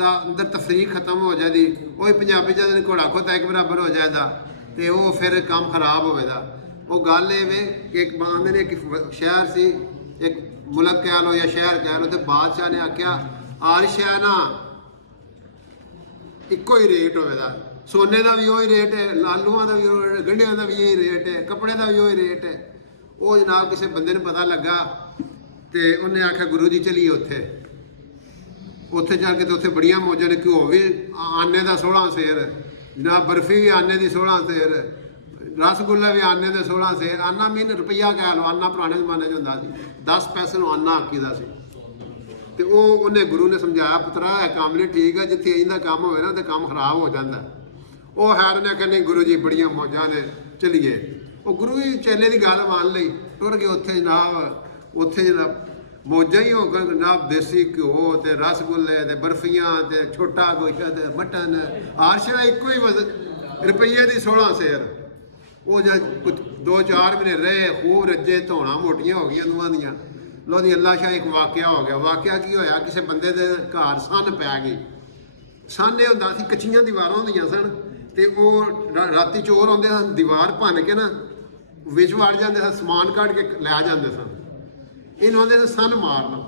ਦਾ ਅੰਦਰ ਤਫਰੀਕ ਖਤਮ ਹੋ ਜਾਂਦੀ, ਉਹ ਪੰਜਾਬੀ ਜਦ ਘੋੜਾ ਖੋਤਾ ਇੱਕ ਬਰਾਬਰ ਹੋ ਜਾਏਦਾ ਤੇ ਉਹ ਫਿਰ ਕੰਮ ਖਰਾਬ ਹੋਵੇਗਾ। ਉਹ ਗੱਲ ਇਹ ਵੇ ਕਿ ਇੱਕ ਬਾਂਦੇ ਨੇ ਇੱਕ ਸ਼ਹਿਰ ਸੀ, ਇੱਕ ਮੁਲਕ ਕਹਿ ਲਓ ਜਾਂ ਸ਼ਹਿਰ ਕਹਿ ਲਓ, ਤੇ ਬਾਦਸ਼ਾਹ ਨੇ ਆਖਿਆ ਹਰ ਸ਼ਹਿ ਨਾ ਇੱਕੋ ਹੀ ਰੇਟ ਹੋਵੇਗਾ, ਸੋਨੇ ਦਾ ਵੀ ਉਹੀ ਰੇਟ ਹੈ, ਆਲੂਆਂ ਦਾ ਵੀ ਉਹ, ਗੰਢਿਆਂ ਦਾ ਵੀ ਇਹੀ ਰੇਟ ਹੈ, ਕੱਪੜੇ ਦਾ ਵੀ ਉਹੀ ਰੇਟ ਹੈ। ਉਹ ਜਨਾਬ ਕਿਸੇ ਬੰਦੇ ਨੂੰ ਪਤਾ ਲੱਗਾ ਤੇ ਉਹਨੇ ਆਖਿਆ ਗੁਰੂ ਜੀ ਚਲੀਏ ਉੱਥੇ ਜਾ ਕੇ ਤੇ ਉੱਥੇ ਬੜੀਆਂ ਮੌਜਾਂ ਨੇ, ਘਿਓ ਵੀ ਆਨੇ ਦਾ 16 ਸੇਰ ਜਨਾਬ, ਬਰਫੀ ਵੀ ਆਨੇ ਦੀ 16 ਸੇਰ, ਰਸਗੁੱਲਾ ਵੀ ਆਨੇ ਦੇ 16 ਸੇਰ, ਆਨਾ ਮਹੀਨੇ ਰੁਪਈਆ ਕਹਿ ਲਓ, ਆਨਾ ਪੁਰਾਣੇ ਜ਼ਮਾਨੇ 'ਚ ਹੁੰਦਾ ਸੀ, 10 ਪੈਸੇ ਨੂੰ ਆਨਾ ਆਖੀਦਾ ਸੀ। ਤੇ ਉਹਨੇ ਗੁਰੂ ਨੇ ਸਮਝਾਇਆ ਪੁੱਤਰਾ ਇਹ ਕੰਮ ਨਹੀਂ ਠੀਕ ਹੈ, ਜਿੱਥੇ ਇਹਦਾ ਕੰਮ ਹੋਵੇ ਨਾ ਤੇ ਕੰਮ ਖਰਾਬ ਹੋ ਜਾਂਦਾ। ਉਹ ਹੈਰ ਨੇ ਕਹਿੰਦੇ ਗੁਰੂ ਜੀ ਬੜੀਆਂ ਮੌਜਾਂ ਨੇ ਚਲੀਏ। ਉਹ ਗੁਰੂ ਜੀ ਚੇਲੇ ਦੀ ਗੱਲ ਮੰਨ ਲਈ, ਟੁਰ ਗਏ ਉੱਥੇ ਜਨਾਬ ਮੌਜਾਂ ਹੀ ਹੋ ਗਏ ਜਨਾਬ, ਦੇਸੀ ਘਿਓ ਤੇ ਰਸਗੁੱਲੇ ਤੇ ਬਰਫੀਆਂ ਤੇ ਛੋਟਾ ਗੋਸ਼ਾ ਤੇ ਮਟਨ, ਆਰਸ਼ਾ ਇੱਕੋ ਹੀ ਰੁਪਈਏ ਦੀ 16 ਸੇਰ। ਉਹ ਜਦ 2-4 ਮਹੀਨੇ ਰਹੇ ਖੂਬ ਰੱਜੇ, ਧੌਣਾ ਮੋਟੀਆਂ ਹੋ ਗਈਆਂ ਦੋਵਾਂ ਦੀਆਂ। ਲੋ ਦੀ ਅੱਲਾ ਸ਼ਾਹ ਇੱਕ ਵਾਕਿਆ ਹੋ ਗਿਆ। ਵਾਕਿਆ ਕੀ ਹੋਇਆ, ਕਿਸੇ ਬੰਦੇ ਦੇ ਘਰ ਸੰਨ ਪੈ ਗਈ। ਸੰਨ ਇਹ ਹੁੰਦਾ ਸੀ ਕੱਚੀਆਂ ਦੀਵਾਰਾਂ ਹੁੰਦੀਆਂ ਸਨ ਤੇ ਉਹ ਰਾਤੀ ਚੋਰ ਆਉਂਦੇ ਸਨ, ਦੀਵਾਰ ਭੰਨ ਕੇ ਨਾ ਵਿੱਚ ਵੜ ਜਾਂਦੇ ਸਨ, ਸਮਾਨ ਕੱਢ ਕੇ ਲੈ ਜਾਂਦੇ ਸਨ। ਇਹਨੂੰ ਆਉਂਦੇ ਸਨ ਸੰਨ ਮਾਰਨਾ।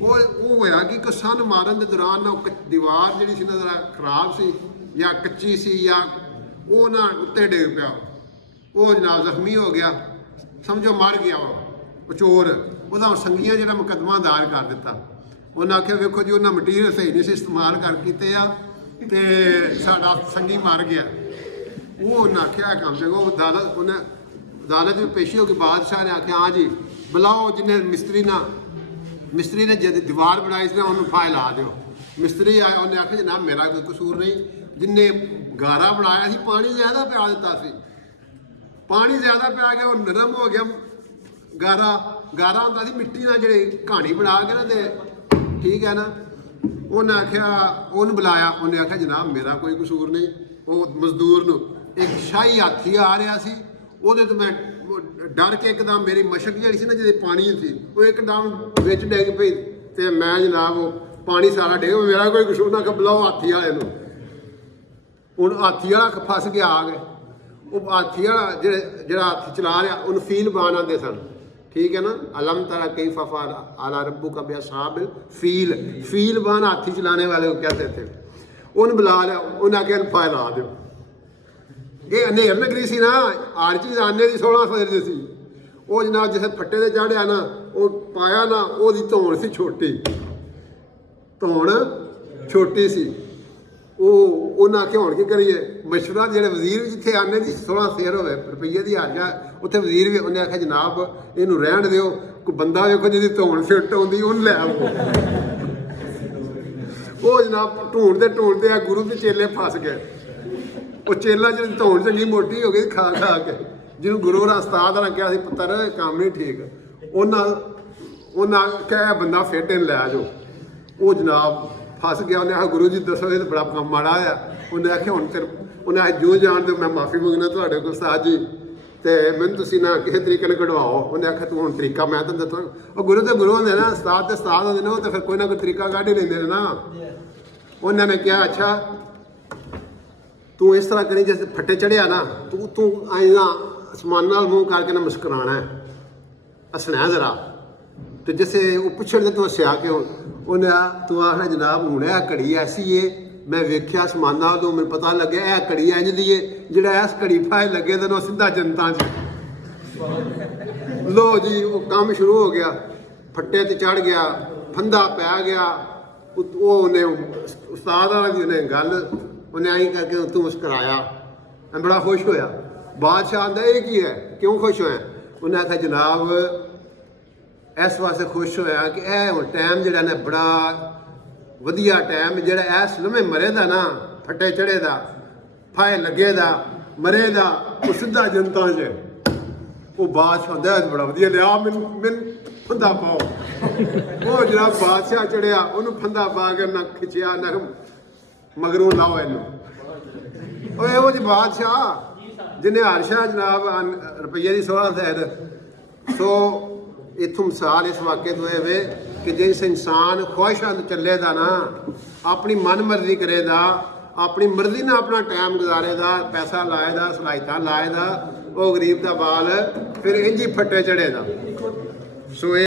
ਉਹ ਹੋਇਆ ਕਿ ਸੰਨ ਮਾਰਨ ਦੇ ਦੌਰਾਨ ਨਾ ਦੀਵਾਰ ਜਿਹੜੀ ਸੀ ਨਾ ਜ਼ਰਾ ਖਰਾਬ ਸੀ ਜਾਂ ਕੱਚੀ ਸੀ ਜਾਂ ਉਹ ਨਾ ਉੱਤੇ ਡਿੱਗ ਪਿਆ। ਉਹ ਜਨਾਬ ਜ਼ਖਮੀ ਹੋ ਗਿਆ, ਸਮਝੋ ਮਰ ਗਿਆ ਉਹ ਚੋਰ। ਉਹਦਾ ਸੰਗੀਆਂ ਜਿਹੜਾ ਮੁਕੱਦਮਾ ਦਾਇਰ ਕਰ ਦਿੱਤਾ। ਉਹਨਾਂ ਆਖਿਆ ਵੇਖੋ ਜੀ ਉਹਨਾਂ ਮਟੀਰੀਅਲ ਸਹੀ ਨਹੀਂ ਸੀ ਇਸਤੇਮਾਲ ਕਰ ਕੀਤੇ ਆ ਤੇ ਸਾਡਾ ਸੰਗੀ ਮਰ ਗਿਆ। ਉਹ ਉਹਨਾਂ ਆਖਿਆ ਕੰਮ ਤੇ ਉਹ ਅਦਾਲਤ ਵਿੱਚ ਪੇਸ਼ੀ ਹੋ ਕੇ ਬਾਦਸ਼ਾਹ ਨੇ ਆਖਿਆ ਹਾਂ ਜੀ ਬੁਲਾਓ ਜਿਹਨੇ ਮਿਸਤਰੀ ਨੇ ਜਦ ਦੀਵਾਰ ਬਣਾਈ ਸੀ ਨਾ ਉਹਨੂੰ ਫਾਇਲ ਲਾ ਦਿਓ। ਮਿਸਤਰੀ ਆਇਆ, ਉਹਨੇ ਆਖਿਆ ਜਨਾਬ ਮੇਰਾ ਕੋਈ ਕਸੂਰ ਨਹੀਂ, ਜਿੰਨੇ ਗਾਰਾ ਬਣਾਇਆ ਸੀ ਪਾਣੀ ਜ਼ਿਆਦਾ ਪਿਆ ਦਿੱਤਾ ਸੀ, ਪਾਣੀ ਜ਼ਿਆਦਾ ਪਿਆ ਗਿਆ, ਉਹ ਨਰਮ ਹੋ ਗਿਆ। ਗਾਰਾ ਹੁੰਦਾ ਸੀ ਮਿੱਟੀ ਨਾਲ ਜਿਹੜੀ ਕਹਾਣੀ ਬਣਾ ਕੇ ਨਾ ਤੇ ਠੀਕ ਹੈ ਨਾ। ਉਹਨੇ ਆਖਿਆ ਉਹਨੂੰ ਬੁਲਾਇਆ, ਉਹਨੇ ਆਖਿਆ ਜਨਾਬ ਮੇਰਾ ਕੋਈ ਕਸੂਰ ਨਹੀਂ। ਉਹ ਮਜ਼ਦੂਰ ਨੂੰ ਇੱਕ ਸ਼ਾਹੀ ਹਾਥੀ ਆ ਰਿਹਾ ਸੀ, ਉਹਦੇ ਤੋਂ ਮੈਂ ਡਰ ਕੇ ਇੱਕਦਮ ਮੇਰੀ ਮਸ਼ਕ ਜਿਹੜੀ ਸੀ ਨਾ ਜਿਹਦੇ ਪਾਣੀ ਸੀ ਉਹ ਇੱਕਦਮ ਵਿੱਚ ਡਿੱਗ ਪਈ ਤੇ ਮੈਂ ਜਨਾਬ ਉਹ ਪਾਣੀ ਸਾਰਾ ਡਿੱਗ, ਮੇਰਾ ਕੋਈ ਕਸੂਰ ਨਾ। ਬੁਲਾਓ ਹਾਥੀ ਵਾਲੇ ਨੂੰ। ਹੁਣ ਹਾਥੀ ਵਾਲਾ ਫਸ ਗਿਆ ਆ ਗਏ। ਉਹ ਹਾਥੀ ਵਾਲਾ ਜਿਹੜਾ ਹਾਥੀ ਚਲਾ ਰਿਹਾ ਉਹਨੂੰ ਫੀਲ ਬਾਨ ਆਉਂਦੇ ਸਨ, ਠੀਕ ਹੈ ਨਾ। अलम तरा कैफ फअल अला रब्बुका बिअस्हाबिल फील बान हाथी चलाने वाले को कहते थे। उन्हें बुला लिया, उन्हें आके फायल ला दो। ये हनेर नगरी सी ना, हर चीज़ आने की 16 सवेर दी सी। वो जनाब जिस फट्टे से चढ़िया ना वो पाया ना, वो धौण सी छोटी, धौण छोटी सी। उन्हें आख्या हुण की करिए, मशवरा जो वजीर भी जिथे आने की 16 सेर हो रुपये की हार जा उत्थे वजीर भी उन्हें आख्या जनाब इनू रहन दिओ, कोई बंदा वेखो जिहदी धौण फिट आउंदी उन्हें लै आओ। वो जनाब ढूंढते गुरु के चेले फस गए। वो चेला जी धौण चंगी मोटी हो गई खा के, जिन्हों गुरु रा उस्ताद ने कहा पुत्र काम नहीं ठीक, उन्हें आख्या बंदा फिट इन लै जाओ। वो जनाब फस गया। उन्हें आखिया गुरु जी दसो ये तो बड़ा काम माड़ा आ। उन्हें आखिया हुण फिर उन्हें आखिया जो जान दो मैं माफ़ी मंगना तुहाडे कोल उस्ताद जी, तो मैनूं तुसीं ना किसी तरीके नाल कढवाओ। उन्हें आखिया तूं हुण तरीका मैं तुहानूं दसां। वो गुरु तो गुरु होंदे ना, उस्ताद ते उस्ताद होंदे ने, वो तो फिर कोई ना कोई तरीका कढ ही लैंदे ने ना। उन्होंने कहा अच्छा तू इस तरह करी जैसे फट्टे चढ़िया ना, तू आई ना आसमान नाल मूँह करके ना मुस्कुराना है, हसना जरा, तो जैसे वो पुछण तू हसिया क्यों। उन्हें तू आखना जनाब हूँ यह घड़ी ऐसी है, मैं वेख्या समाना तो मैं पता लगे यह घड़ी इंज दी है, जोड़ा इस घड़ी फाय लगे तो सीधा जनता च। लो जी वो काम शुरू हो गया, फट्टे ते चढ़ गया, फंदा पै गया। उन्हें उस्ताद वाला भी उन्हें गल उन्हें आई करके तू मुस्कराया, मैं बड़ा खुश होया। बादशाह आंदा ये की है, क्यों खुश होया। उन्हें आखा जनाब इस वास्ते खुश होया कि यह हुण टाइम जिहड़ा ने बड़ा वधिया टाइम जिहड़ा इस लम्हे मरे दा ना, फट्टे चढ़े दा, फाहे लगे दा, मरे दा, वो सीधा जनता च। वो बादशाह आंदा बड़ा वधिया लिया मैनूं फंदा पाओ। वो जनाब बादशाह चढ़िया, उन्होंने फंदा पा के ना खिंचिया ना मगरों लाओ इनू। ਇਹੋ ਜਿਹੇ ਬਾਦਸ਼ਾਹ जिन्हें हर शाह जनाब रुपये की 16 सैर। सो इतों मिसाल इस वाक़े तो ये कि जिस इंसान ख्वाहिशां चले दा ना ਆਪਣੀ ਮਨ ਮਰਜ਼ੀ ਕਰੇ ਦਾ, ਆਪਣੀ ਮਰਜ਼ੀ ਨਾਲ ਆਪਣਾ ਟਾਈਮ ਗੁਜ਼ਾਰੇ ਦਾ, ਪੈਸਾ ਲਾਏ ਦਾ, ਸਲਾਈਤਾਂ ਲਾਏ ਦਾ, ਉਹ ਗਰੀਬ ਦਾ ਬਾਲ ਫਿਰ ਇੰਝ ਹੀ ਫੱਟੇ ਚੜੇ ਦਾ। ਸੋ ਇਹ